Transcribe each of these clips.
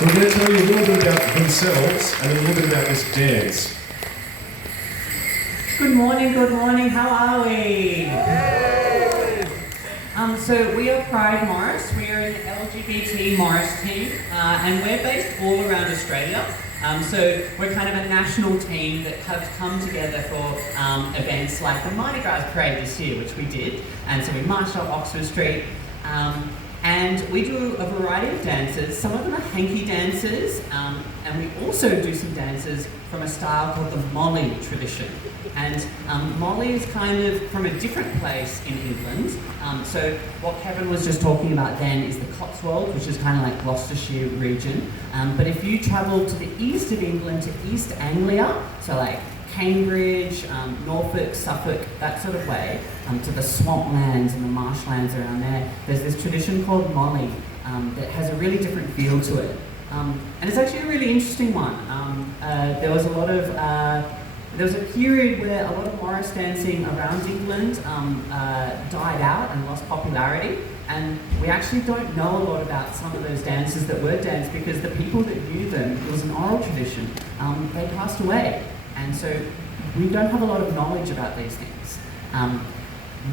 who are going to tell you a little bit about themselves and a little bit about this dance. Good morning, how are we? So we are Pride Morris, we are an LGBT Morris team, and we're based all around Australia. So we're kind of a national team that has come together for events like the Mardi Gras Parade this year, which we did. And so we marched up Oxford Street, and we do a variety of dances. Some of them are hanky dances, and we also do some dances from a style called the Molly tradition. And Molly is kind of from a different place in England. So what Kevin was just talking about then is the Cotswolds, which is kind of like Gloucestershire region. But if you travel to the east of England, to East Anglia, so like Cambridge, Norfolk, Suffolk, that sort of way, to the swamplands and the marshlands around there, there's this tradition called Molly that has a really different feel to it. And it's actually a really interesting one. There was a period where a lot of Morris dancing around England died out and lost popularity, and we actually don't know a lot about some of those dances that were danced because the people that knew them, it was an oral tradition, they passed away, and so we don't have a lot of knowledge about these things.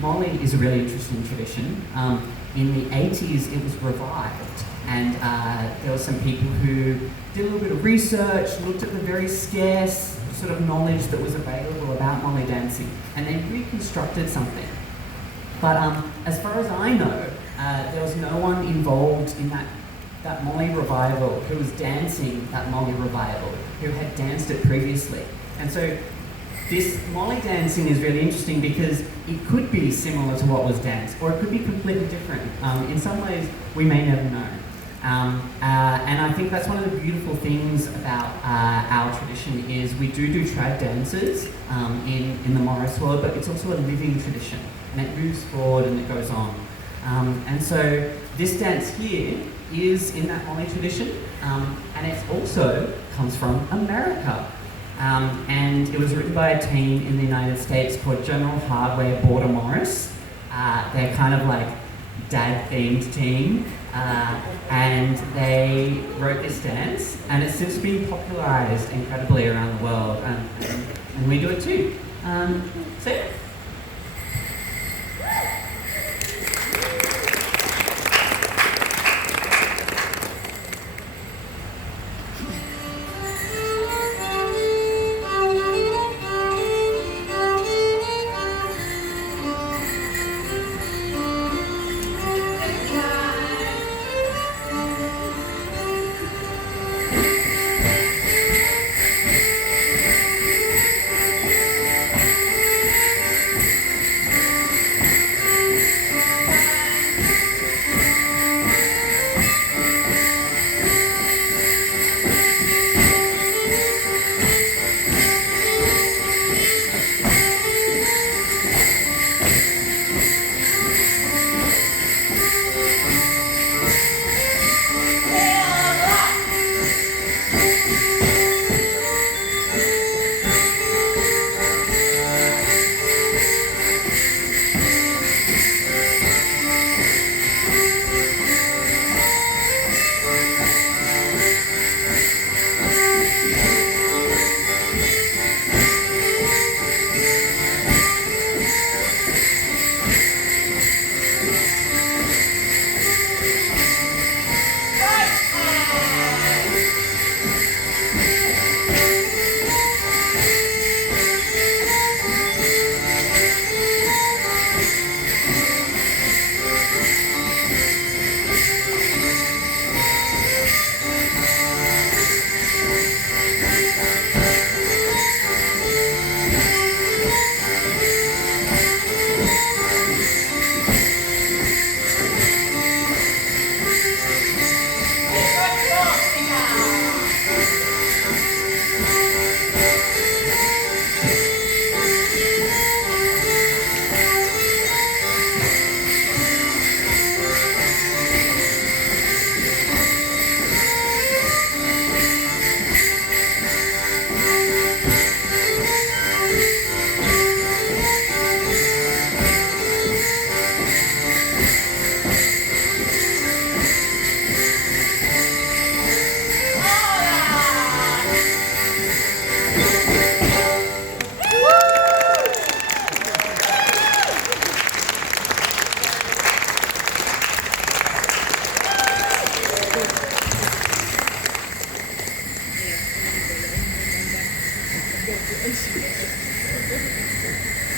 Molly is a really interesting tradition. In the 80s it was revived, and there were some people who did a little bit of research, looked at the very scarce sort of knowledge that was available about Molly dancing, and they reconstructed something. But as far as I know, there was no one involved in that Molly revival who was dancing that Molly revival, who had danced it previously. And so this Molly dancing is really interesting because it could be similar to what was danced, or it could be completely different. In some ways, we may never know. And I think that's one of the beautiful things about our tradition is we do trad dances in the Morris world, but it's also a living tradition, and it moves forward and it goes on. And so this dance here is in that Molly tradition, and it also comes from America. And it was written by a team in the United States called General Hardware Border Morris. They're kind of like dad-themed team. And they wrote this dance, and it's since been popularized incredibly around the world, and we do it too. So yeah.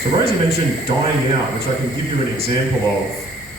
So Rosie mentioned dining out, which I can give you an example of.